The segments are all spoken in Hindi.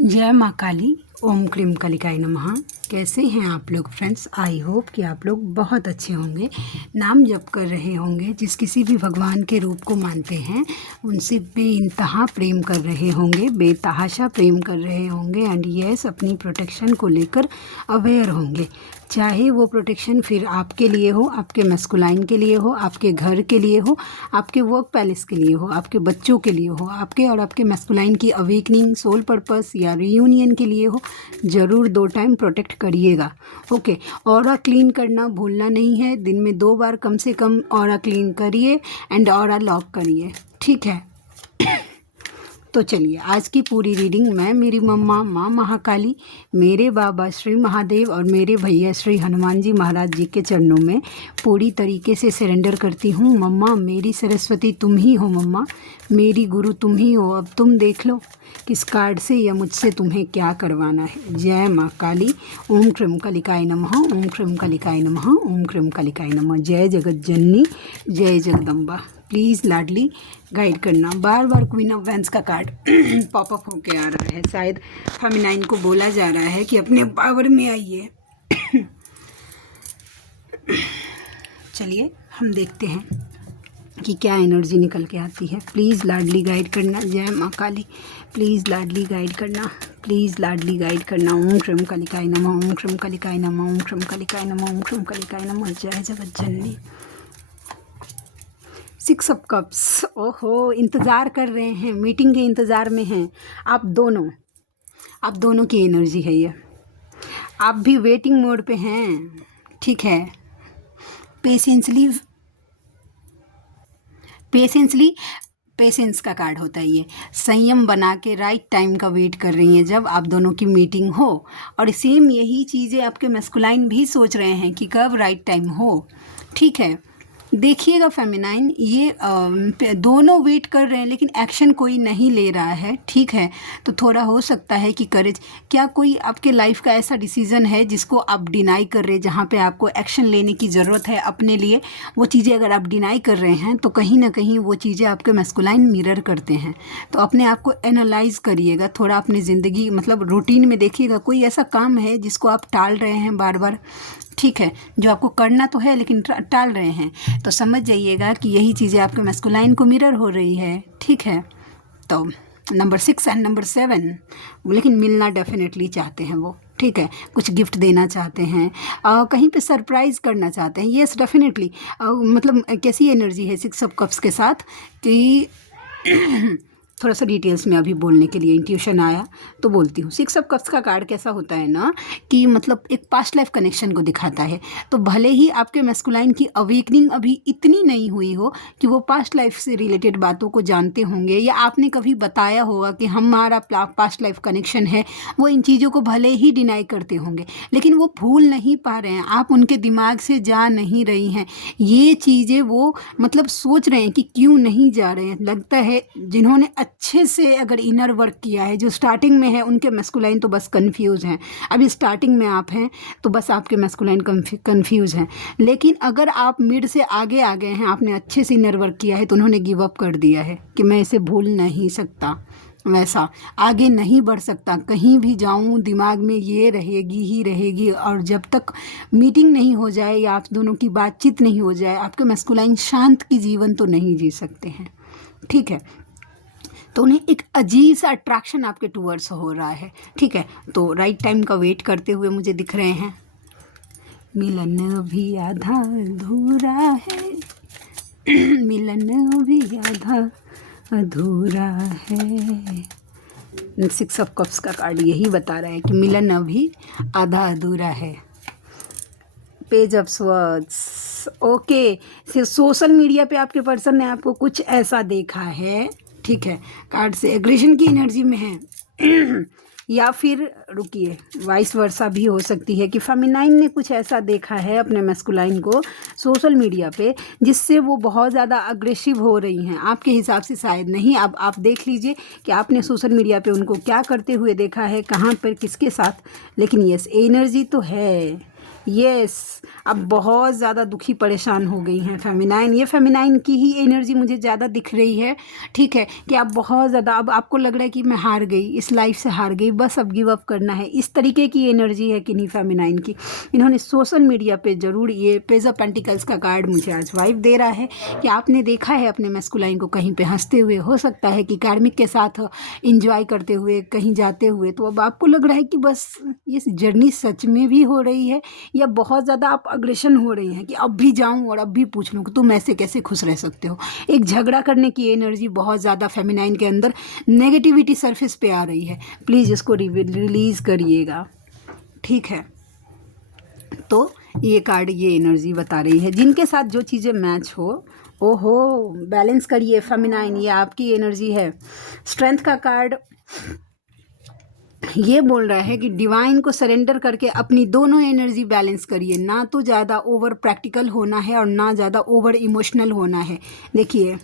जय माँ काली। ओम क्रीम कालिकाय नमः। कैसे हैं आप लोग फ्रेंड्स? आई होप कि आप लोग बहुत अच्छे होंगे, नाम जप कर रहे होंगे, जिस किसी भी भगवान के रूप को मानते हैं उनसे बेइंतहा प्रेम कर रहे होंगे, बेतहाशा प्रेम कर रहे होंगे एंड यस अपनी प्रोटेक्शन को लेकर अवेयर होंगे। चाहे वो प्रोटेक्शन फिर आपके लिए हो, आपके मैस्कुलाइन के लिए हो, आपके घर के लिए हो, आपके वर्क पैलेस के लिए हो, आपके बच्चों के लिए हो, आपके और आपके मैस्कुलाइन की अवेकनिंग, सोल पर्पस या रियूनियन के लिए हो, ज़रूर 2 टाइम प्रोटेक्ट करिएगा। ओके, ऑरा क्लीन करना भूलना नहीं है। दिन में 2 बार कम से कम ऑरा क्लीन करिए एंड ऑरा लॉक करिए, ठीक है? तो चलिए आज की पूरी रीडिंग मैं, मेरी मम्मा माँ महाकाली, मेरे बाबा श्री महादेव और मेरे भैया श्री हनुमान जी महाराज जी के चरणों में पूरी तरीके से सरेंडर करती हूँ। मम्मा मेरी सरस्वती तुम ही हो, मम्मा मेरी गुरु तुम ही हो। अब तुम देख लो किस कार्ड से या मुझसे तुम्हें क्या करवाना है। जय माँ काली। ओम क्रीम कालिकाय नमः। ओम क्रीम कालिकाय नमः। ओम क्रीम कालिकाय नमः। जय जगत जननी, जय जगदम्बा। प्लीज़ लाडली गाइड करना। बार बार क्वीन ऑफ वैंस का कार्ड पॉपअप होके आ रहा है। शायद फेमिनाइन को बोला जा रहा है कि अपने पावर में आइए। चलिए हम देखते हैं कि क्या एनर्जी निकल के आती है। प्लीज़ लाडली गाइड करना। जय माँ काली। प्लीज़ लाडली गाइड करना। प्लीज़ लाडली गाइड करना। ओम क्रीम कालिकाय नमः। ओम क्रीम कालिकाय नमः। ओम क्रीम कालिकाय नमः। ओम क्रीम कालिकाय नमः। जय जगत जननी। 6 ऑफ कप्स। ओहो, इंतज़ार कर रहे हैं, मीटिंग के इंतज़ार में हैं आप दोनों की एनर्जी है ये। आप भी वेटिंग मोड पे हैं, ठीक है? पेशेंस का कार्ड होता है ये। संयम बना के राइट टाइम का वेट कर रही हैं जब आप दोनों की मीटिंग हो। और सेम यही चीज़ें आपके मैस्कुलाइन भी सोच रहे हैं कि कब राइट टाइम हो, ठीक है? देखिएगा फेमिनाइन, ये दोनों वेट कर रहे हैं लेकिन एक्शन कोई नहीं ले रहा है, ठीक है? तो थोड़ा हो सकता है कि करेज, क्या कोई आपके लाइफ का ऐसा डिसीज़न है जिसको आप डिनाई कर रहे हैं, जहाँ पे आपको एक्शन लेने की ज़रूरत है अपने लिए? वो चीज़ें अगर आप डिनाई कर रहे हैं तो कहीं ना कहीं वो चीज़ें आपके मैस्कुलाइन मिरर करते हैं। तो अपने आप को एनालाइज करिएगा थोड़ा, अपनी ज़िंदगी मतलब रूटीन में देखिएगा कोई ऐसा काम है जिसको आप टाल रहे हैं बार बार, ठीक है? जो आपको करना तो है लेकिन टाल रहे हैं, तो समझ जाइएगा कि यही चीज़ें आपके मैस्कुलाइन को मिरर हो रही है, ठीक है? तो नंबर 6 एंड नंबर 7, लेकिन मिलना डेफिनेटली चाहते हैं वो, ठीक है? कुछ गिफ्ट देना चाहते हैं, कहीं पे सरप्राइज़ करना चाहते हैं। Yes definitely. मतलब कैसी एनर्जी है 6 ऑफ कप्स के साथ कि थोड़ा सा डिटेल्स में अभी बोलने के लिए इंट्यूशन आया तो बोलती हूँ। 6 ऑफ कप्स का कार्ड कैसा होता है ना कि मतलब एक पास्ट लाइफ कनेक्शन को दिखाता है। तो भले ही आपके मैस्कुलाइन की अवेकनिंग अभी इतनी नहीं हुई हो कि वो पास्ट लाइफ से रिलेटेड बातों को जानते होंगे, या आपने कभी बताया होगा कि हमारा पास्ट लाइफ कनेक्शन है, वो इन चीज़ों को भले ही डिनाई करते होंगे लेकिन वो भूल नहीं पा रहे हैं, आप उनके दिमाग से जा नहीं रही हैं। ये चीज़ें वो मतलब सोच रहे हैं कि क्यों नहीं जा रहे हैं। लगता है जिन्होंने अच्छे से अगर इनर वर्क किया है, जो स्टार्टिंग में है, उनके मैस्कुलाइन तो बस कंफ्यूज हैं। अभी स्टार्टिंग में आप हैं तो बस आपके मैस्कुलाइन कंफ्यूज हैं। लेकिन अगर आप मिड से आगे आ गए हैं, आपने अच्छे से इनर वर्क किया है, तो उन्होंने गिव अप कर दिया है कि मैं इसे भूल नहीं सकता, वैसा आगे नहीं बढ़ सकता, कहीं भी जाऊं दिमाग में ये रहेगी ही रहेगी। और जब तक मीटिंग नहीं हो जाए या आप दोनों की बातचीत नहीं हो जाए, आपके मैस्कुलाइन शांत की जीवन तो नहीं जी सकते हैं, ठीक है? तो उन्हें एक अजीब सा अट्रैक्शन आपके टूवर्ड्स हो रहा है, ठीक है? तो राइट टाइम का वेट करते हुए मुझे दिख रहे हैं। मिलन भी आधा अधूरा है, मिलन भी आधा अधूरा है। 6 ऑफ कप्स का कार्ड यही बता रहा है कि मिलन अभी आधा अधूरा है। Page of swords. ओके, सिर्फ सोशल मीडिया पे आपके पर्सन ने आपको कुछ ऐसा देखा है, ठीक है? कार्ड से एग्रेशन की एनर्जी में है या फिर रुकिए, वाइस वर्सा भी हो सकती है कि फेमिनाइन ने कुछ ऐसा देखा है अपने मैस्कुलाइन को सोशल मीडिया पे जिससे वो बहुत ज़्यादा अग्रेसिव हो रही हैं। आपके हिसाब से शायद नहीं। अब आप देख लीजिए कि आपने सोशल मीडिया पे उनको क्या करते हुए देखा है, कहाँ पर, किसके साथ। लेकिन यस, एनर्जी तो है, यस, अब बहुत ज़्यादा दुखी परेशान हो गई हैं फेमिनाइन। ये फेमिनाइन की ही एनर्जी मुझे ज़्यादा दिख रही है, ठीक है, कि आप बहुत ज़्यादा, अब आपको लग रहा है कि मैं हार गई, इस लाइफ से हार गई, बस अब गिव अप करना है। इस तरीके की एनर्जी है कि नहीं फेमिनाइन की। इन्होंने सोशल मीडिया पे ज़रूर, ये पेज ऑफ पेंटिकल्स का कार्ड मुझे आज वाइब दे रहा है कि आपने देखा है अपने मैस्कुलाइन को कहीं पे हंसते हुए, हो सकता है कि कार्मिक के साथ इंजॉय करते हुए, कहीं जाते हुए। तो अब आपको लग रहा है कि बस ये जर्नी सच में भी हो रही है, या बहुत ज़्यादा आप अग्रेशन हो रही हैं कि अब भी जाऊं और अब भी पूछ लूं कि तुम ऐसे कैसे खुश रह सकते हो। एक झगड़ा करने की एनर्जी बहुत ज़्यादा फेमिनाइन के अंदर, नेगेटिविटी सरफेस पे आ रही है। प्लीज़ इसको रिलीज़ करिएगा, ठीक है। तो ये कार्ड ये एनर्जी बता रही है, जिनके साथ जो चीज़ें मैच हो, ओहो, बैलेंस करिए फेमिनाइन, ये आपकी एनर्जी है। स्ट्रेंथ का कार्ड ये बोल रहा है कि डिवाइन को सरेंडर करके अपनी दोनों एनर्जी बैलेंस करिए, ना तो ज़्यादा ओवर प्रैक्टिकल होना है और ना ज़्यादा ओवर इमोशनल होना है। देखिए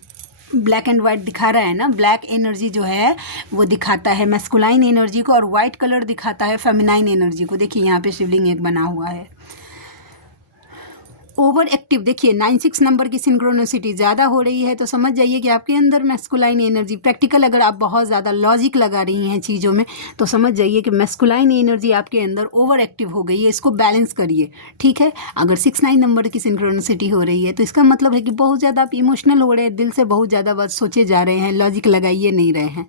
ब्लैक एंड वाइट दिखा रहा है ना, ब्लैक एनर्जी जो है वो दिखाता है मैस्कुलाइन एनर्जी को, और वाइट कलर दिखाता है फेमिनाइन एनर्जी को। देखिए यहाँ पे शिवलिंग एक बना हुआ है। ओवर एक्टिव, देखिए 96 नंबर की सिंक्रोनिसिटी ज़्यादा हो रही है, तो समझ जाइए कि आपके अंदर मैस्कुलाइन एनर्जी, प्रैक्टिकल अगर आप बहुत ज़्यादा लॉजिक लगा रही हैं चीज़ों में, तो समझ जाइए कि मैस्कुलाइन एनर्जी आपके अंदर ओवर एक्टिव हो गई है। इसको बैलेंस करिए, ठीक है। अगर 69 नंबर की सिंक्रोनिसिटी हो रही है तो इसका मतलब है कि बहुत ज़्यादा आप इमोशनल हो रहे हैं, दिल से बहुत ज़्यादा बात सोचे जा रहे हैं, लॉजिक लगाइए नहीं रहे हैं।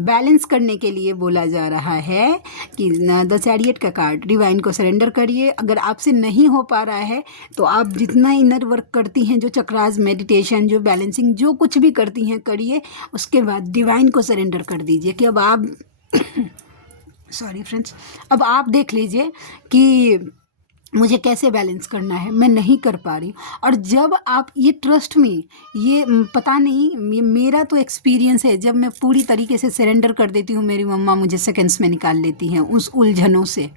बैलेंस करने के लिए बोला जा रहा है कि द चैरियट का कार्ड, डिवाइन को सरेंडर करिए। अगर आपसे नहीं हो पा रहा है तो आप जितना इनर वर्क करती हैं, जो चक्रास, मेडिटेशन, जो बैलेंसिंग, जो कुछ भी करती हैं करिए। उसके बाद डिवाइन को सरेंडर कर दीजिए कि अब आप सॉरी फ्रेंड्स, अब आप देख लीजिए कि मुझे कैसे बैलेंस करना है, मैं नहीं कर पा रही। और जब आप ये ट्रस्ट में, ये पता नहीं, मेरा तो एक्सपीरियंस है, जब मैं पूरी तरीके से सरेंडर कर देती हूँ, मेरी मम्मा मुझे सेकंड्स में निकाल लेती हैं उस उलझनों से,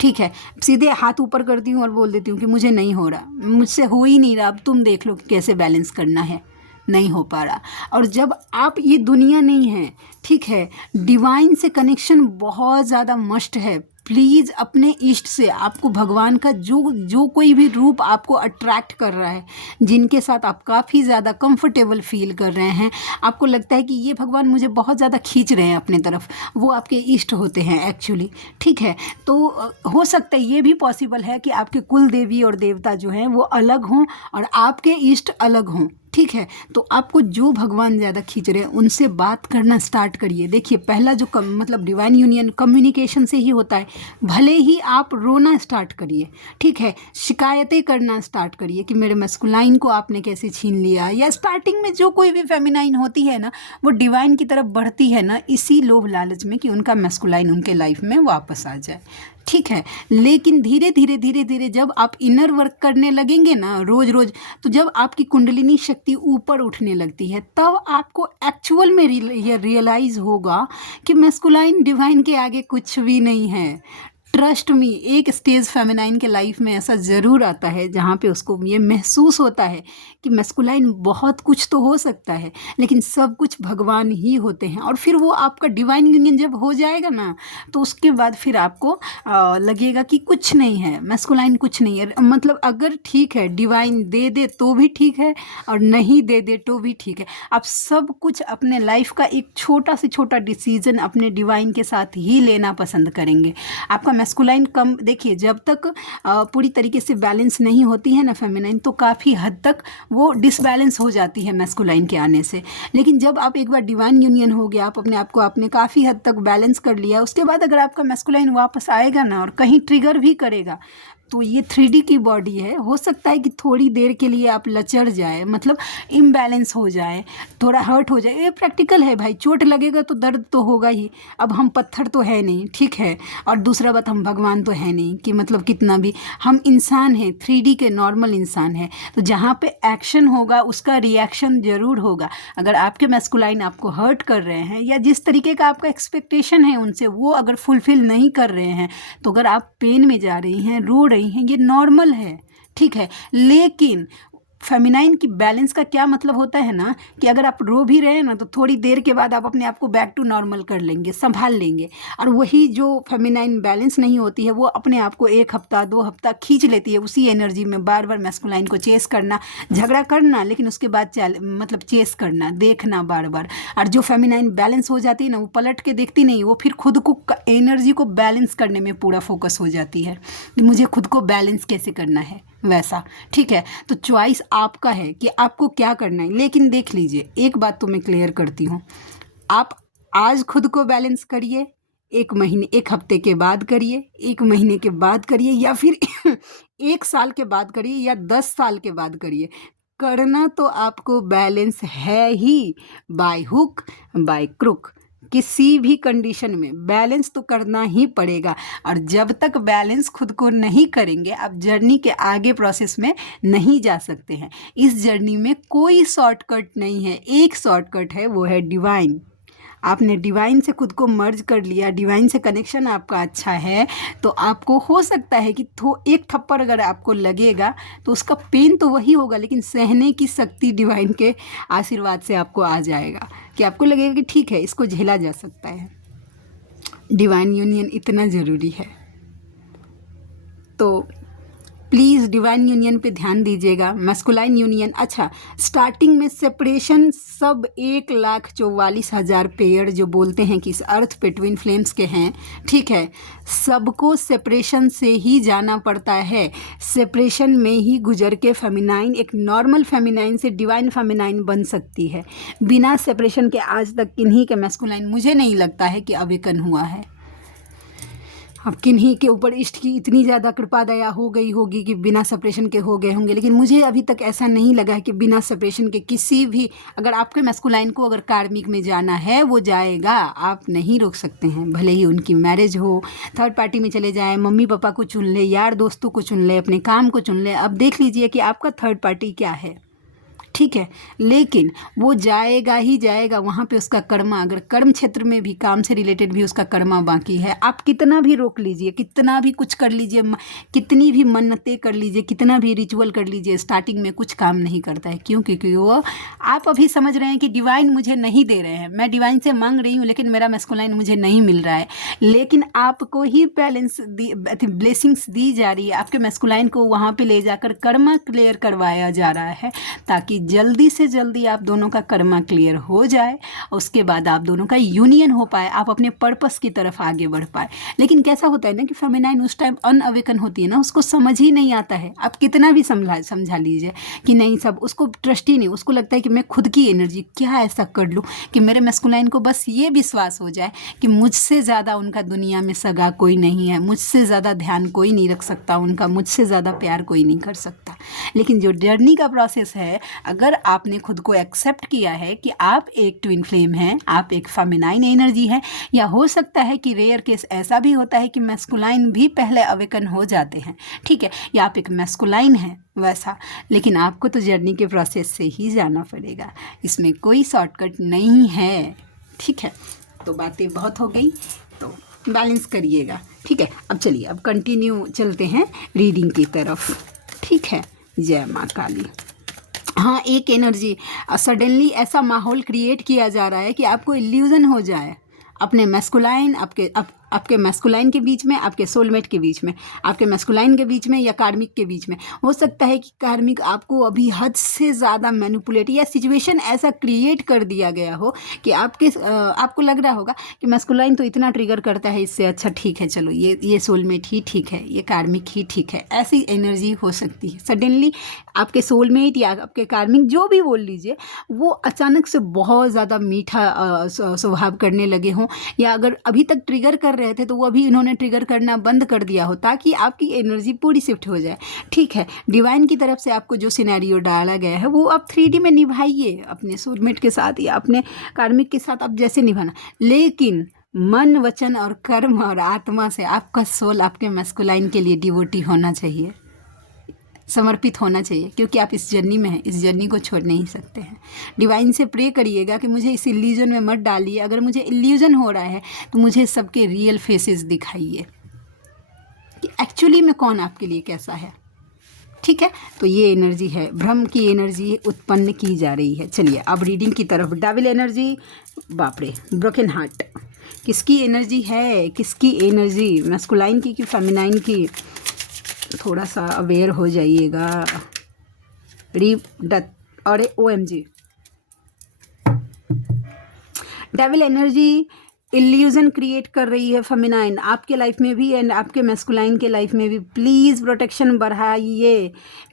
ठीक है। सीधे हाथ ऊपर करती हूँ और बोल देती हूँ कि मुझे नहीं हो रहा, मुझसे हो ही नहीं रहा, अब तुम देख लो कि कैसे बैलेंस करना है, नहीं हो पा रहा। और जब आप, ये दुनिया नहीं है, ठीक है, डिवाइन से कनेक्शन बहुत ज़्यादा मस्ट है। प्लीज़ अपने इष्ट से, आपको भगवान का जो कोई भी रूप आपको अट्रैक्ट कर रहा है, जिनके साथ आप काफ़ी ज़्यादा कंफर्टेबल फील कर रहे हैं, आपको लगता है कि ये भगवान मुझे बहुत ज़्यादा खींच रहे हैं अपने तरफ, वो आपके इष्ट होते हैं एक्चुअली, ठीक है। तो हो सकता है ये भी पॉसिबल है कि आपके कुल देवी और देवता जो हैं वो अलग हों और आपके इष्ट अलग हों, ठीक है। तो आपको जो भगवान ज़्यादा खींच रहे हैं उनसे बात करना स्टार्ट करिए। देखिए पहला जो मतलब डिवाइन यूनियन कम्युनिकेशन से ही होता है। भले ही आप रोना स्टार्ट करिए, ठीक है, शिकायतें करना स्टार्ट करिए कि मेरे मैस्कुलाइन को आपने कैसे छीन लिया, या स्टार्टिंग में जो कोई भी फेमिनाइन होती है ना, वो डिवाइन की तरफ बढ़ती है ना इसी लोभ लालच में कि उनका मैस्कुलाइन उनके लाइफ में वापस आ जाए, ठीक है। लेकिन धीरे धीरे धीरे धीरे जब आप इनर वर्क करने लगेंगे ना रोज रोज, तो जब आपकी कुंडलिनी शक्ति ऊपर उठने लगती है, तब आपको एक्चुअल में ये रियलाइज होगा कि मैस्कुलाइन डिवाइन के आगे कुछ भी नहीं है। ट्रस्ट मी, एक स्टेज फेमिनाइन के लाइफ में ऐसा ज़रूर आता है जहाँ पे उसको ये महसूस होता है कि मैस्कुलाइन बहुत कुछ तो हो सकता है, लेकिन सब कुछ भगवान ही होते हैं। और फिर वो आपका डिवाइन यूनियन जब हो जाएगा ना, तो उसके बाद फिर आपको लगेगा कि कुछ नहीं है, मैस्कुलाइन कुछ नहीं है। मतलब अगर ठीक है डिवाइन दे दे तो भी ठीक है, और नहीं दे दे तो भी ठीक है। आप सब कुछ अपने लाइफ का एक छोटा से छोटा डिसीजन अपने डिवाइन के साथ ही लेना पसंद करेंगे। आपका मैस्कुलाइन कम, देखिए जब तक पूरी तरीके से बैलेंस नहीं होती है ना फेमिनाइन, तो काफ़ी हद तक वो डिसबैलेंस हो जाती है मैस्कुलाइन के आने से। लेकिन जब आप एक बार डिवाइन यूनियन हो गया, आप अपने आप को आपने काफ़ी हद तक बैलेंस कर लिया, उसके बाद अगर आपका मैस्कुलाइन वापस आएगा ना और कहीं ट्रिगर भी करेगा, तो ये 3D की बॉडी है, हो सकता है कि थोड़ी देर के लिए आप लचर जाए, मतलब इम्बैलेंस हो जाए, थोड़ा हर्ट हो जाए, ये प्रैक्टिकल है भाई, चोट लगेगा तो दर्द तो होगा ही। अब हम पत्थर तो है नहीं, ठीक है, और दूसरा बात हम भगवान तो है नहीं कि मतलब कितना भी, हम इंसान हैं, 3D के नॉर्मल इंसान हैं। तो जहाँ पे एक्शन होगा उसका रिएक्शन ज़रूर होगा। अगर आपके मैस्कुलाइन आपको हर्ट कर रहे हैं, या जिस तरीके का आपका एक्सपेक्टेशन है उनसे वो अगर फुलफिल नहीं कर रहे हैं, तो अगर आप पेन में जा रही हैं, रो रही हैं, ये नॉर्मल है, ठीक है। लेकिन फेमिनाइन की बैलेंस का क्या मतलब होता है ना, कि अगर आप रो भी रहे हैं ना तो थोड़ी देर के बाद आप अपने आप को बैक टू नॉर्मल कर लेंगे, संभाल लेंगे। और वही जो फेमिनाइन बैलेंस नहीं होती है वो अपने आप को 1 हफ्ता 2 हफ्ता खींच लेती है उसी एनर्जी में, बार बार मैस्कुलाइन को चेस करना, झगड़ा करना, लेकिन उसके बाद मतलब चेस करना, देखना बार बार। और जो फेमिनाइन बैलेंस हो जाती है ना, वो पलट के देखती नहीं, वो फिर खुद को एनर्जी को बैलेंस करने में पूरा फोकस हो जाती है कि मुझे खुद को बैलेंस कैसे करना है वैसा। ठीक है, तो चॉइस आपका है कि आपको क्या करना है। लेकिन देख लीजिए, एक बात तो मैं क्लियर करती हूँ, आप आज खुद को बैलेंस करिए, 1 महीने 1 हफ्ते के बाद करिए, 1 महीने के बाद करिए, या फिर 1 साल के बाद करिए, या 10 साल के बाद करिए, करना तो आपको बैलेंस है ही, बाय हुक बाय क्रुक। किसी भी कंडीशन में बैलेंस तो करना ही पड़ेगा। और जब तक बैलेंस खुद को नहीं करेंगे, आप जर्नी के आगे प्रोसेस में नहीं जा सकते हैं। इस जर्नी में कोई शॉर्टकट नहीं है, एक शॉर्टकट है, वो है डिवाइन। आपने डिवाइन से खुद को मर्ज कर लिया, डिवाइन से कनेक्शन आपका अच्छा है, तो आपको हो सकता है कि एक थप्पड़ अगर आपको लगेगा तो उसका पेन तो वही होगा, लेकिन सहने की शक्ति डिवाइन के आशीर्वाद से आपको आ जाएगा, कि आपको लगेगा कि ठीक है, इसको झेला जा सकता है। डिवाइन यूनियन इतना ज़रूरी है, तो प्लीज़ डिवाइन यूनियन पे ध्यान दीजिएगा। मैस्कुलाइन यूनियन, अच्छा, स्टार्टिंग में सेपरेशन सब 1,44,000 पेयर जो बोलते हैं कि इस अर्थ पे ट्विन फ्लेम्स के हैं, ठीक है, सबको सेपरेशन से ही जाना पड़ता है। सेपरेशन में ही गुजर के फेमिनाइन एक नॉर्मल फेमिनाइन से डिवाइन फेमिनाइन बन सकती है। बिना सेपरेशन के आज तक किन्हीं के मैस्कुलाइन मुझे नहीं लगता है कि अवेकन हुआ है। अब किन्हीं के ऊपर इष्ट की इतनी ज़्यादा कृपा दया हो गई होगी कि बिना सेपरेशन के हो गए होंगे, लेकिन मुझे अभी तक ऐसा नहीं लगा है कि बिना सेपरेशन के किसी भी, अगर आपके मैस्कुलाइन को अगर कार्मिक में जाना है वो जाएगा, आप नहीं रोक सकते हैं। भले ही उनकी मैरिज हो, थर्ड पार्टी में चले जाएं, मम्मी पापा को चुन ले, यार दोस्तों को चुन ले, अपने काम को चुन ले, अब देख लीजिए कि आपका थर्ड पार्टी क्या है, ठीक है, लेकिन वो जाएगा ही जाएगा। वहाँ पे उसका कर्मा, अगर कर्म क्षेत्र में भी, काम से रिलेटेड भी उसका कर्मा बाकी है, आप कितना भी रोक लीजिए, कितना भी कुछ कर लीजिए, कितनी भी मन्नतें कर लीजिए, कितना भी रिचुअल कर लीजिए, स्टार्टिंग में कुछ काम नहीं करता है। क्यों? क्योंकि वो, आप अभी समझ रहे हैं कि डिवाइन मुझे नहीं दे रहे हैं, मैं डिवाइन से मांग रही हूँ लेकिन मेरा मैस्कुलाइन मुझे नहीं मिल रहा है, लेकिन आपको ही बैलेंस ब्लेसिंग्स दी जा रही है, आपके मैस्कुलाइन को वहाँ पे ले जाकर कर्मा क्लियर करवाया जा रहा है, ताकि जल्दी से जल्दी आप दोनों का कर्मा क्लियर हो जाए, उसके बाद आप दोनों का यूनियन हो पाए, आप अपने पर्पस की तरफ आगे बढ़ पाए। लेकिन कैसा होता है ना कि फेमिनाइन उस टाइम अनअवेकन होती है ना, उसको समझ ही नहीं आता है, आप कितना भी समझा लीजिए कि नहीं, सब उसको ट्रस्ट ही नहीं, उसको लगता है कि मैं खुद की एनर्जी क्या ऐसा कर लूँ कि मेरे मैस्कुलाइन को बस ये विश्वास हो जाए कि मुझसे ज़्यादा उनका दुनिया में सगा कोई नहीं है, मुझसे ज़्यादा ध्यान कोई नहीं रख सकता उनका, मुझसे ज़्यादा प्यार कोई नहीं कर सकता। लेकिन जो जर्नी का प्रोसेस है, अगर आपने खुद को एक्सेप्ट किया है कि आप एक ट्विन फ्लेम हैं, आप एक फेमिनाइन एनर्जी हैं, या हो सकता है कि रेयर केस ऐसा भी होता है कि मैस्कुलाइन भी पहले अवेकन हो जाते हैं, ठीक है, या आप एक मैस्कुलाइन हैं वैसा, लेकिन आपको तो जर्नी के प्रोसेस से ही जाना पड़ेगा, इसमें कोई शॉर्टकट नहीं है, ठीक है। तो बातें बहुत हो गई, तो बैलेंस करिएगा, ठीक है। अब चलिए, अब कंटिन्यू चलते हैं रीडिंग की तरफ, ठीक है। जय माँ काली। हाँ, एक एनर्जी, सडनली ऐसा माहौल क्रिएट किया जा रहा है कि आपको इल्यूजन हो जाए अपने मैस्कुलाइन, आपके मैस्कुलाइन के बीच में, आपके सोलमेट के बीच में, आपके मैस्कुलाइन के बीच में, या कार्मिक के बीच में। हो सकता है कि कार्मिक आपको अभी हद से ज़्यादा मैनिपुलेट, या सिचुएशन ऐसा क्रिएट कर दिया गया हो कि आपको लग रहा होगा कि मैस्कुलाइन तो इतना ट्रिगर करता है, इससे अच्छा ठीक है, चलो ये सोलमेट ही ठीक है, ये कार्मिक ही ठीक है, ऐसी एनर्जी हो सकती है। सडनली आपके सोलमेट या आपके कार्मिक, जो भी बोल लीजिए, वो अचानक से बहुत ज़्यादा मीठा स्वभाव करने लगे हों, या अगर अभी तक ट्रिगर कर रहे थे तो वो अभी इन्होंने ट्रिगर करना बंद कर दिया हो, ताकि आपकी एनर्जी पूरी शिफ्ट हो जाए, ठीक है। डिवाइन की तरफ से आपको जो सिनेरियो डाला गया है वो आप 3D में निभाइए, अपने सोलमेट के साथ या अपने कार्मिक के साथ, आप जैसे निभाना, लेकिन मन, वचन और कर्म और आत्मा से आपका सोल आपके मैस्कुलाइन के लिए डिवोटी होना चाहिए, समर्पित होना चाहिए, क्योंकि आप इस जर्नी में हैं, इस जर्नी को छोड़ नहीं सकते हैं। डिवाइन से प्रे करिएगा कि मुझे इस इल्यूजन में मत डालिए, अगर मुझे इल्यूजन हो रहा है तो मुझे सबके रियल फेसेस दिखाइए कि एक्चुअली में कौन आपके लिए कैसा है, ठीक है, तो ये एनर्जी है, भ्रम की एनर्जी उत्पन्न की जा रही है। चलिए अब रीडिंग की तरफ। डेविल एनर्जी, बाप रे, ब्रोकन हार्ट, किसकी एनर्जी है, किसकी एनर्जी, मैस्कुलाइन की कि फेमिनाइन की? थोड़ा सा अवेयर हो जाइएगा। डेथ और OMG, devil energy illusion create कर रही है फेमिनाइन आपके लाइफ में भी एंड आपके मैस्कुलाइन के लाइफ में भी। प्लीज़ प्रोटेक्शन बढ़ाइए,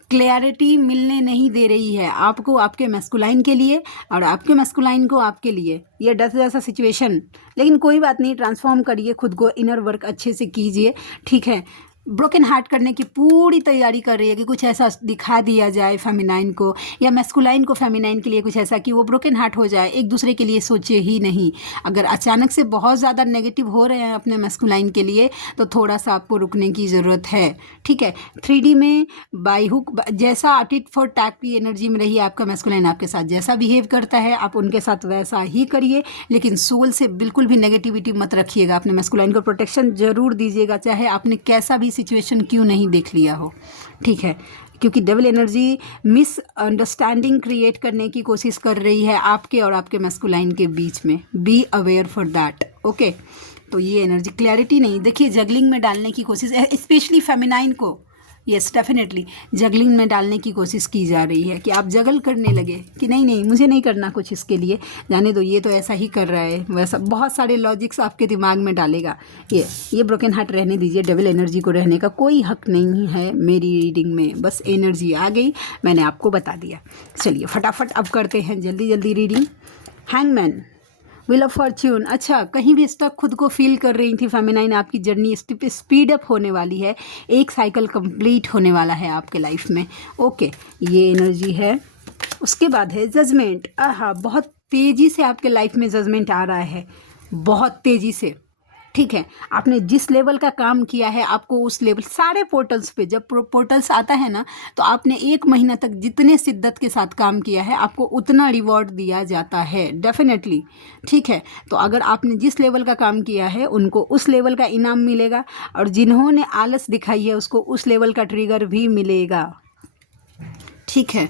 क्लैरिटी मिलने नहीं दे रही है आपको आपके मैस्कुलाइन के लिए और आपके मैस्कुलाइन को आपके लिए। ये डस जैसा सिचुएशन, लेकिन कोई बात नहीं, ट्रांसफॉर्म करिए खुद को, इनर वर्क अच्छे से कीजिए, ठीक है। ब्रोकन हार्ट करने की पूरी तैयारी कर रही है कि कुछ ऐसा दिखा दिया जाए फेमिनाइन को या मैस्कुलाइन को फेमिनाइन के लिए कुछ ऐसा कि वो ब्रोकन हार्ट हो जाए, एक दूसरे के लिए सोचे ही नहीं। अगर अचानक से बहुत ज़्यादा नेगेटिव हो रहे हैं अपने मैस्कुलाइन के लिए तो थोड़ा सा आपको रुकने की ज़रूरत है, ठीक है। 3D में बाई हुक जैसा टिट फॉर टैट की एनर्जी में रही आपका मैस्कुलाइन, आपके साथ जैसा बिहेव करता है आप उनके साथ वैसा ही करिए, लेकिन सोल से बिल्कुल भी नेगेटिविटी मत रखिएगा। अपने मैस्कुलाइन को प्रोटेक्शन ज़रूर दीजिएगा, चाहे आपने कैसा भी सिचुएशन क्यों नहीं देख लिया हो, ठीक है। क्योंकि डेविल एनर्जी मिसअंडरस्टैंडिंग क्रिएट करने की कोशिश कर रही है आपके और आपके मैस्कुलाइन के बीच में। Be aware for that, okay. तो ये एनर्जी क्लैरिटी नहीं, देखिए जगलिंग में डालने की कोशिश, स्पेशली फेमिनाइन को, यस डेफिनेटली जगलिंग में डालने की कोशिश की जा रही है कि आप जगल करने लगे कि नहीं नहीं मुझे नहीं करना कुछ इसके लिए, जाने दो, ये तो ऐसा ही कर रहा है, वैसा बहुत सारे लॉजिक्स आपके दिमाग में डालेगा। ये ब्रोकन हार्ट रहने दीजिए, डेविल एनर्जी को रहने का कोई हक नहीं है मेरी रीडिंग में, बस एनर्जी आ गई मैंने आपको बता दिया। चलिए फटाफट अब करते हैं जल्दी जल्दी reading. Hangman, wheel of Fortune, अच्छा कहीं भी स्टक खुद को फील कर रही थी फेमिनाइन, आपकी जर्नी स्पीड अप होने वाली है, एक साइकिल कंप्लीट होने वाला है आपके लाइफ में, ओके। ये एनर्जी है। उसके बाद है जजमेंट, आहा बहुत तेज़ी से आपके लाइफ में जजमेंट आ रहा है, बहुत तेज़ी से, ठीक है। आपने जिस लेवल का काम किया है आपको उस लेवल, सारे पोर्टल्स पे जब पोर्टल्स आता है ना तो आपने 1 महीना तक जितने शिद्दत के साथ काम किया है आपको उतना रिवॉर्ड दिया जाता है डेफिनेटली, ठीक है। तो अगर आपने जिस लेवल का काम किया है उनको उस लेवल का इनाम मिलेगा और जिन्होंने आलस दिखाई है उसको उस लेवल का ट्रिगर भी मिलेगा, ठीक है।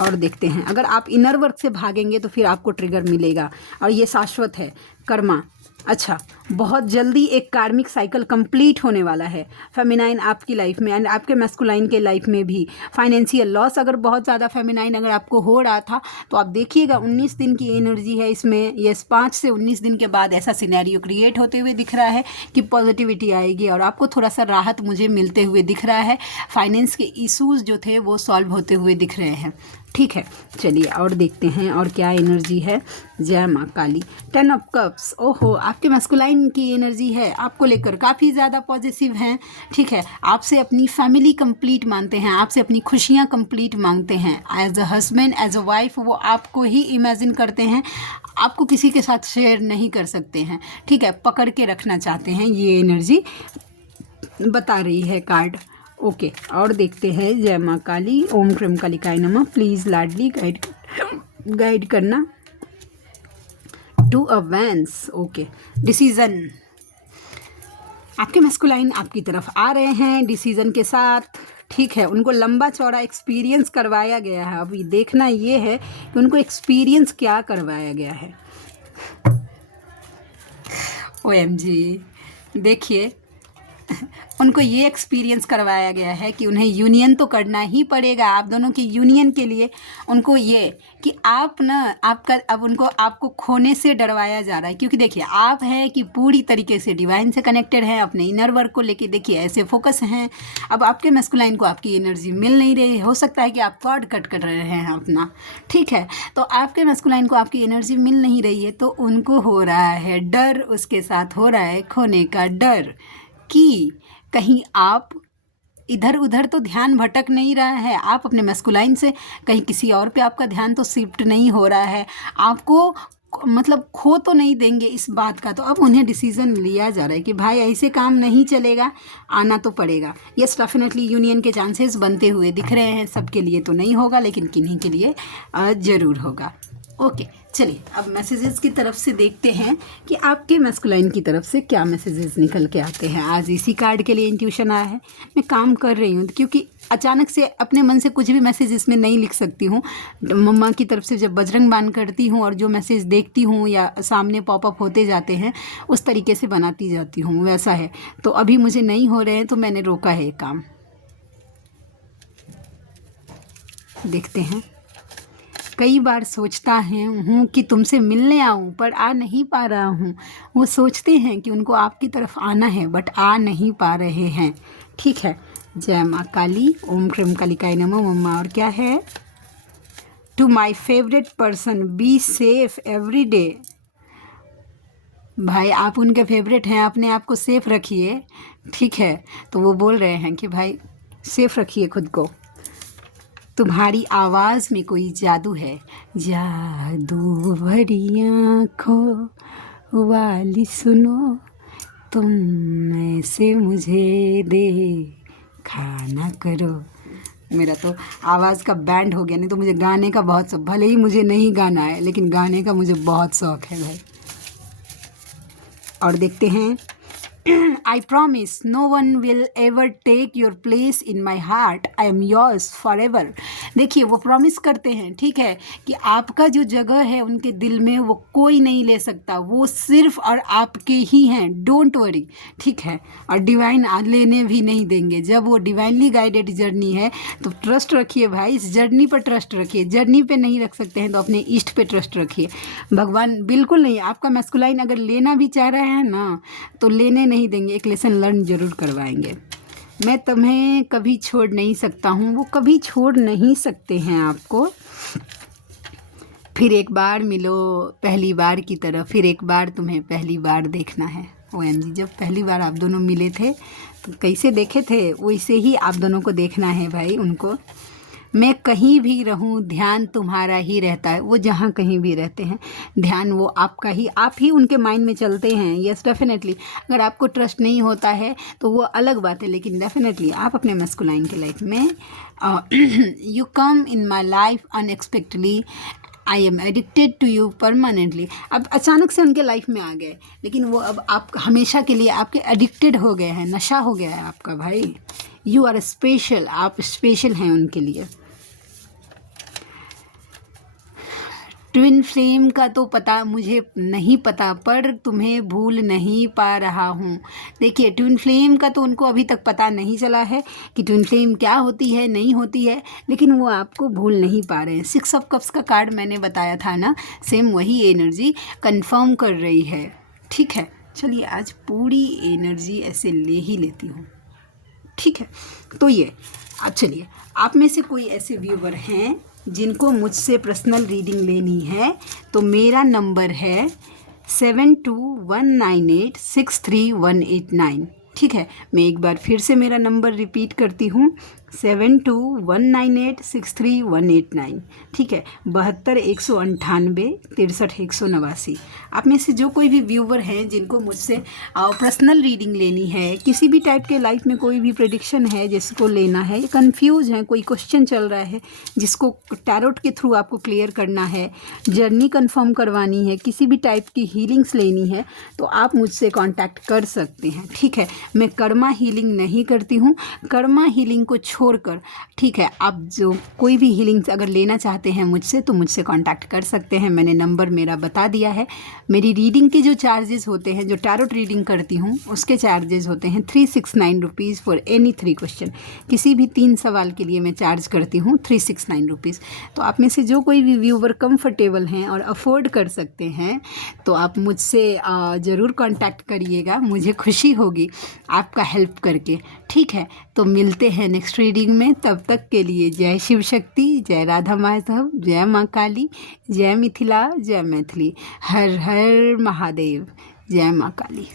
और देखते हैं, अगर आप इनर वर्क से भागेंगे तो फिर आपको ट्रिगर मिलेगा और ये शाश्वत है। कर्मा, अच्छा बहुत जल्दी एक कार्मिक साइकिल कंप्लीट होने वाला है फेमिनाइन आपकी लाइफ में एंड आपके मैस्कुलाइन के लाइफ में भी। फाइनेंशियल लॉस अगर बहुत ज़्यादा फेमिनाइन अगर आपको हो रहा था तो आप देखिएगा 19 दिन की एनर्जी है इसमें, यस 5 से 19 दिन के बाद ऐसा सिनेरियो क्रिएट होते हुए दिख रहा है कि पॉजिटिविटी आएगी और आपको थोड़ा सा राहत मुझे मिलते हुए दिख रहा है। फाइनेंस के इशूज़ जो थे वो सॉल्व होते हुए दिख रहे हैं, ठीक है। चलिए और देखते हैं और क्या एनर्जी है। जय माँ काली, 10 ऑफ कप्स, ओहो आपके मैस्कुलाइन की एनर्जी है, आपको लेकर काफ़ी ज़्यादा पॉजिटिव हैं, ठीक है। आपसे अपनी फैमिली कंप्लीट मानते हैं, आपसे अपनी खुशियाँ कंप्लीट मांगते हैं, as a husband as a wife वो आपको ही इमेजिन करते हैं, आपको किसी के साथ शेयर नहीं कर सकते हैं, ठीक है, पकड़ के रखना चाहते हैं, ये एनर्जी बता रही है कार्ड, ओके। और देखते हैं जय माँ काली, ओम क्रीम कालिकाय नमः। प्लीज़ लाडली गाइड करना टू अ वैंस, ओके। डिसीज़न, आपके मैस्कुलाइन आपकी तरफ आ रहे हैं डिसीज़न के साथ, ठीक है। उनको लंबा चौड़ा एक्सपीरियंस करवाया गया है, अभी देखना ये है कि उनको एक्सपीरियंस क्या करवाया गया है। OMG, देखिए उनको ये एक्सपीरियंस करवाया गया है कि उन्हें यूनियन तो करना ही पड़ेगा, आप दोनों की यूनियन के लिए उनको ये कि आप ना आपका अब उनको आपको खोने से डरवाया जा रहा है, क्योंकि देखिए आप हैं कि पूरी तरीके से डिवाइन से कनेक्टेड हैं, अपने इनर वर्क को लेके देखिए ऐसे फोकस हैं। अब आपके मैस्कुलाइन को आपकी एनर्जी मिल नहीं रही, हो सकता है कि आप कॉर्ड कट कर रहे हैं अपना, ठीक है। तो आपके मैस्कुलाइन को आपकी एनर्जी मिल नहीं रही है तो उनको हो रहा है डर, उसके साथ हो रहा है खोने का डर कि कहीं आप इधर उधर तो ध्यान भटक नहीं रहा है, आप अपने मैस्कुलाइन से कहीं किसी और पे आपका ध्यान तो शिफ्ट नहीं हो रहा है, आपको मतलब खो तो नहीं देंगे इस बात का। तो अब उन्हें डिसीज़न लिया जा रहा है कि भाई ऐसे काम नहीं चलेगा, आना तो पड़ेगा। यस डेफिनेटली यूनियन के चांसेस बनते हुए दिख रहे हैं, सबके लिए तो नहीं होगा लेकिन किन्हीं के लिए ज़रूर होगा, ओके। चलिए अब मैसेजेस की तरफ से देखते हैं कि आपके मैस्कुलाइन की तरफ से क्या मैसेजेस निकल के आते हैं। आज इसी कार्ड के लिए इंट्यूशन आया है। मैं काम कर रही हूँ क्योंकि अचानक से अपने मन से कुछ भी मैसेज इसमें नहीं लिख सकती हूँ। मम्मा की तरफ से जब बजरंग बाण करती हूँ और जो मैसेज देखती हूँ या सामने पॉपअप होते जाते हैं उस तरीके से बनाती जाती हूँ, वैसा है। तो अभी मुझे नहीं हो रहे हैं तो मैंने रोका है ये काम। देखते हैं। कई बार सोचता हूँ कि तुमसे मिलने आऊँ पर आ नहीं पा रहा हूँ। वो सोचते हैं कि उनको आपकी तरफ आना है बट आ नहीं पा रहे हैं। ठीक है। जय माँ काली, ओम क्रीम कालिकाय नमः। मम्मा और क्या है? To my favourite person, be safe every day. भाई आप उनके फेवरेट हैं, अपने आप को सेफ रखिए। ठीक है। तो वो बोल रहे हैं कि भाई सेफ रखिए खुद को। तुम्हारी आवाज़ में कोई जादू है, जादू भरी आँखों वाली सुनो, तुम ऐसे मुझे देखा ना करो। मेरा तो आवाज़ का बैंड हो गया, नहीं तो मुझे गाने का बहुत शौक, भले ही मुझे नहीं गाना है लेकिन गाने का मुझे बहुत शौक है भाई। और देखते हैं। I promise no one will ever take your place in my heart. I am yours forever. देखिए वो प्रॉमिस करते हैं, ठीक है, कि आपका जो जगह है उनके दिल में वो कोई नहीं ले सकता, वो सिर्फ और आपके ही हैं। Don't worry. ठीक है। और डिवाइन लेने भी नहीं देंगे। जब वो डिवाइनली गाइडेड जर्नी है तो ट्रस्ट रखिए भाई, इस जर्नी पर ट्रस्ट रखिए। जर्नी पे नहीं रख सकते हैं तो अपने इष्ट पे ट्रस्ट रखिए। भगवान बिल्कुल नहीं, आपका मैस्कुलाइन अगर लेना भी चाह रहा है ना तो लेने नहीं देंगे, एक लेसन लर्न जरूर करवाएंगे। मैं तुम्हें कभी छोड़ नहीं सकता हूँ, वो कभी छोड़ नहीं सकते हैं आपको। फिर एक बार मिलो पहली बार की तरह, फिर एक बार तुम्हें पहली बार देखना है। OMG, जब पहली बार आप दोनों मिले थे तो कैसे देखे थे वैसे ही आप दोनों को देखना है भाई उनको। मैं कहीं भी रहूं ध्यान तुम्हारा ही रहता है। वो जहाँ कहीं भी रहते हैं ध्यान वो आपका ही, आप ही उनके माइंड में चलते हैं। Yes definitely. अगर आपको ट्रस्ट नहीं होता है तो वो अलग बात है, लेकिन डेफिनेटली आप अपने मैस्कुलाइन की लाइफ में you come in my life unexpectedly, I am addicted to you permanently. अब अचानक से उनके लाइफ में आ गए लेकिन वो अब आप हमेशा के लिए आपके एडिक्टेड हो गए हैं, नशा हो गया है आपका भाई। यू आर स्पेशल, आप स्पेशल हैं उनके लिए। ट्विन फ्लेम का तो पता मुझे नहीं पता पर तुम्हें भूल नहीं पा रहा हूँ। देखिए ट्विन फ्लेम का तो उनको अभी तक पता नहीं चला है कि ट्विन फ्लेम क्या होती है, नहीं होती है, लेकिन वो आपको भूल नहीं पा रहे हैं। 6 ऑफ कप्स का कार्ड मैंने बताया था ना, सेम वही एनर्जी कंफर्म कर रही है। ठीक है। चलिए आज पूरी एनर्जी ऐसे ले ही लेती हूँ। ठीक है। तो ये अब चलिए, आप में से कोई ऐसे व्यूवर हैं जिनको मुझसे पर्सनल रीडिंग लेनी है तो मेरा नंबर है 7219863189। ठीक है। मैं एक बार फिर से मेरा नंबर रिपीट करती हूँ, 7219863189। ठीक है। 72-198-63-189। आप में से जो कोई भी व्यूवर हैं जिनको मुझसे पर्सनल रीडिंग लेनी है, किसी भी टाइप के लाइफ में कोई भी प्रेडिक्शन है जिसको लेना है, या कन्फ्यूज है, कोई क्वेश्चन चल रहा है जिसको टैरोट के थ्रू आपको क्लियर करना है, जर्नी कंफर्म करवानी है, किसी भी टाइप की हीलिंग्स लेनी है तो आप मुझसे कांटेक्ट कर सकते हैं। ठीक है। मैं कर्मा हीलिंग नहीं करती हूँ, कर्मा हीलिंग को छोड़कर। ठीक है। आप जो कोई भी हीलिंग्स अगर लेना चाहते हैं मुझसे तो मुझसे कांटेक्ट कर सकते हैं। मैंने नंबर मेरा बता दिया है। मेरी रीडिंग के जो चार्जेस होते हैं, जो टैरोट रीडिंग करती हूँ उसके चार्जेस होते हैं 369 रुपीज़ फॉर एनी 3 क्वेश्चन। किसी भी 3 सवाल के लिए मैं चार्ज करती हूँ 369 रुपीज़। तो आप में से जो कोई भी व्यूवर कंफर्टेबल हैं और अफोर्ड कर सकते हैं तो आप मुझसे ज़रूर कांटेक्ट करिएगा, मुझे खुशी होगी आपका हेल्प करके। ठीक है। तो मिलते हैं नेक्स्ट रीडिंग में, तब तक के लिए जय शिव शक्ति, जय राधा माधव, जय माँ काली, जय मिथिला, जय मैथिली, हर हर महादेव, जय माँ काली।